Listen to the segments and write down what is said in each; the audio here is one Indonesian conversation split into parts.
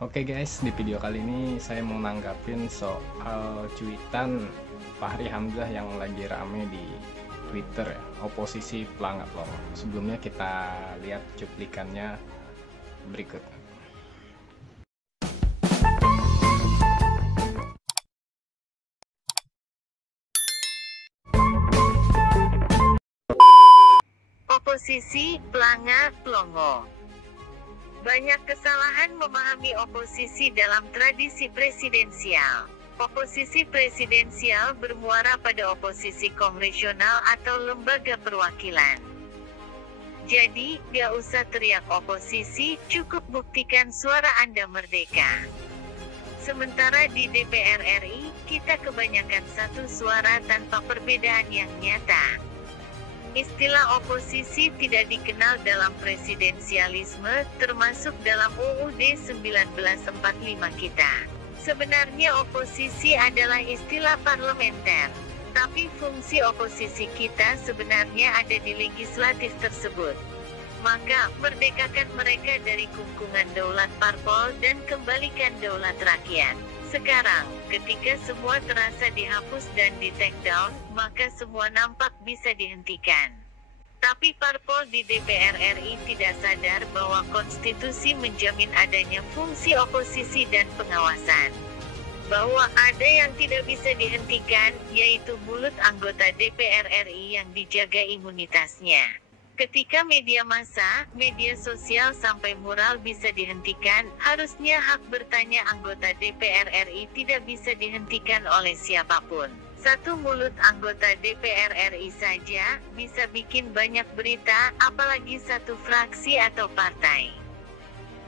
Oke guys, di video kali ini saya mau nanggapin soal cuitan Fahri Hamzah yang lagi rame di Twitter ya, oposisi pelangak loh. Sebelumnya kita lihat cuplikannya berikut. Oposisi, pelangak, pelongo. Banyak kesalahan memahami oposisi dalam tradisi presidensial. Oposisi presidensial bermuara pada oposisi kongresional atau lembaga perwakilan. Jadi, gak usah teriak oposisi, cukup buktikan suara Anda merdeka. Sementara di DPR RI, kita kebanyakan satu suara tanpa perbedaan yang nyata. Istilah oposisi tidak dikenal dalam presidensialisme, termasuk dalam UUD 1945 kita. Sebenarnya oposisi adalah istilah parlementer, tapi fungsi oposisi kita sebenarnya ada di legislatif tersebut. Maka, merdekakan mereka dari kungkungan daulat parpol dan kembalikan daulat rakyat. Sekarang, ketika semua terasa dihapus dan di-take down, maka semua nampak bisa dihentikan. Tapi parpol di DPR RI tidak sadar bahwa konstitusi menjamin adanya fungsi oposisi dan pengawasan. Bahwa ada yang tidak bisa dihentikan, yaitu mulut anggota DPR RI yang dijaga imunitasnya. Ketika media massa, media sosial sampai mural bisa dihentikan, harusnya hak bertanya anggota DPR RI tidak bisa dihentikan oleh siapapun. Satu mulut anggota DPR RI saja bisa bikin banyak berita, apalagi satu fraksi atau partai.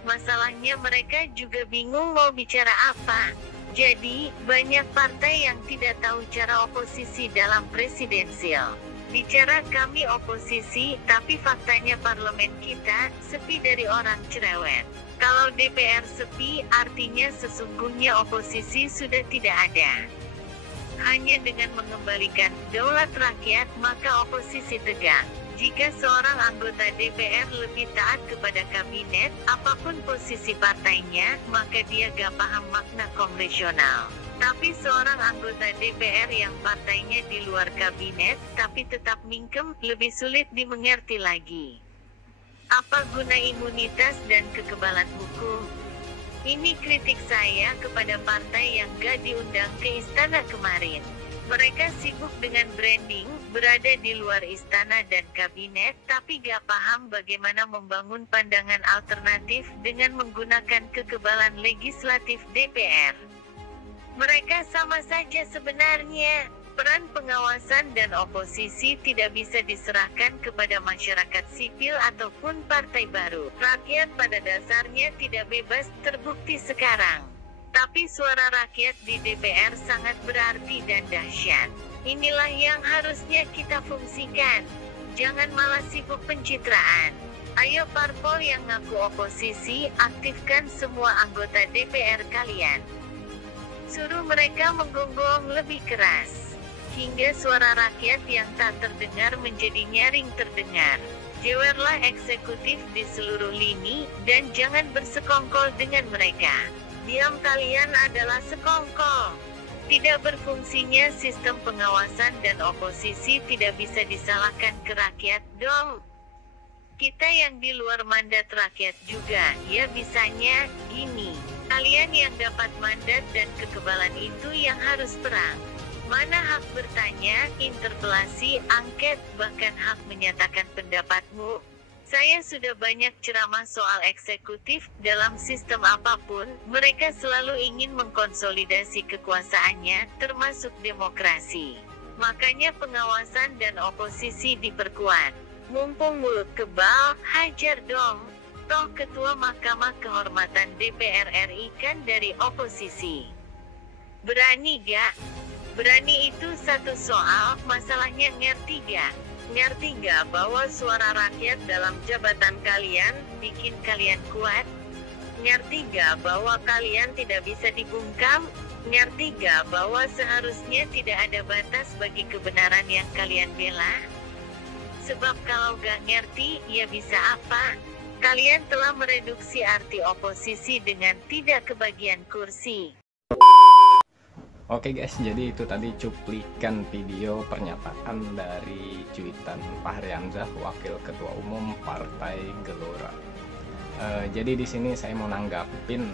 Masalahnya mereka juga bingung mau bicara apa. Jadi, banyak partai yang tidak tahu cara oposisi dalam presidensial. Bicara kami oposisi, tapi faktanya parlemen kita sepi dari orang cerewet. Kalau DPR sepi, artinya sesungguhnya oposisi sudah tidak ada. Hanya dengan mengembalikan daulat rakyat, maka oposisi tegak. Jika seorang anggota DPR lebih taat kepada kabinet, apapun posisi partainya, maka dia gak paham makna kongresional. Tapi seorang anggota DPR yang partainya di luar kabinet, tapi tetap mingkem, lebih sulit dimengerti lagi. Apa guna imunitas dan kekebalan hukum? Ini kritik saya kepada partai yang gak diundang ke istana kemarin. Mereka sibuk dengan branding, berada di luar istana dan kabinet, tapi gak paham bagaimana membangun pandangan alternatif dengan menggunakan kekebalan legislatif DPR. Mereka sama saja sebenarnya. Peran pengawasan dan oposisi tidak bisa diserahkan kepada masyarakat sipil ataupun partai baru. Rakyat pada dasarnya tidak bebas, terbukti sekarang. Tapi suara rakyat di DPR sangat berarti dan dahsyat. Inilah yang harusnya kita fungsikan. Jangan malah sibuk pencitraan. Ayo parpol yang ngaku oposisi, aktifkan semua anggota DPR kalian. Suruh mereka menggonggong lebih keras, hingga suara rakyat yang tak terdengar menjadi nyaring terdengar. Jewerlah eksekutif di seluruh lini, dan jangan bersekongkol dengan mereka. Diam kalian adalah sekongkol. Tidak berfungsinya sistem pengawasan dan oposisi tidak bisa disalahkan ke rakyat dong. Kita yang di luar mandat rakyat juga, ya bisanya, gini. Kalian yang dapat mandat dan kekebalan itu yang harus perang. Mana hak bertanya, interpelasi, angket, bahkan hak menyatakan pendapatmu? Saya sudah banyak ceramah soal eksekutif, dalam sistem apapun, mereka selalu ingin mengkonsolidasi kekuasaannya, termasuk demokrasi. Makanya pengawasan dan oposisi diperkuat. Mumpung mulut kebal, hajar dong. Toh Ketua Mahkamah Kehormatan DPR RI kan dari oposisi. Berani gak? Berani itu satu soal, masalahnya ngerti gak? Ngerti gak bahwa suara rakyat dalam jabatan kalian, bikin kalian kuat? Ngerti gak bahwa kalian tidak bisa dibungkam? Ngerti gak bahwa seharusnya tidak ada batas bagi kebenaran yang kalian bela? Sebab kalau gak ngerti, ya bisa apa? Kalian telah mereduksi arti oposisi dengan tidak kebagian kursi. Oke guys, jadi itu tadi cuplikan video pernyataan dari cuitan Fachri Hamzah, Wakil Ketua Umum Partai Gelora. Jadi di sini saya mau nanggapin,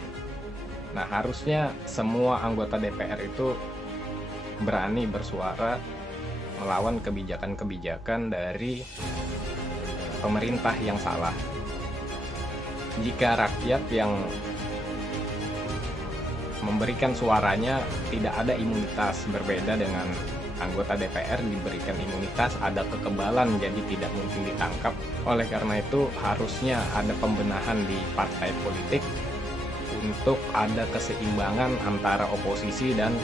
nah harusnya semua anggota DPR itu berani bersuara melawan kebijakan-kebijakan dari pemerintah yang salah. Jika rakyat yang memberikan suaranya tidak ada imunitas, berbeda dengan anggota DPR diberikan imunitas, ada kekebalan, jadi tidak mungkin ditangkap. Oleh karena itu harusnya ada pembenahan di partai politik untuk ada keseimbangan antara oposisi dan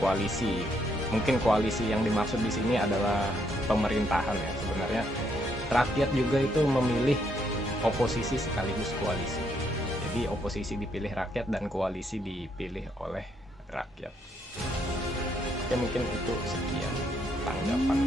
koalisi. Mungkin koalisi yang dimaksud di sini adalah pemerintahan ya. Sebenarnya rakyat juga itu memilih oposisi sekaligus koalisi. Jadi oposisi dipilih rakyat dan koalisi dipilih oleh rakyat. Oke, mungkin itu sekian tanggapan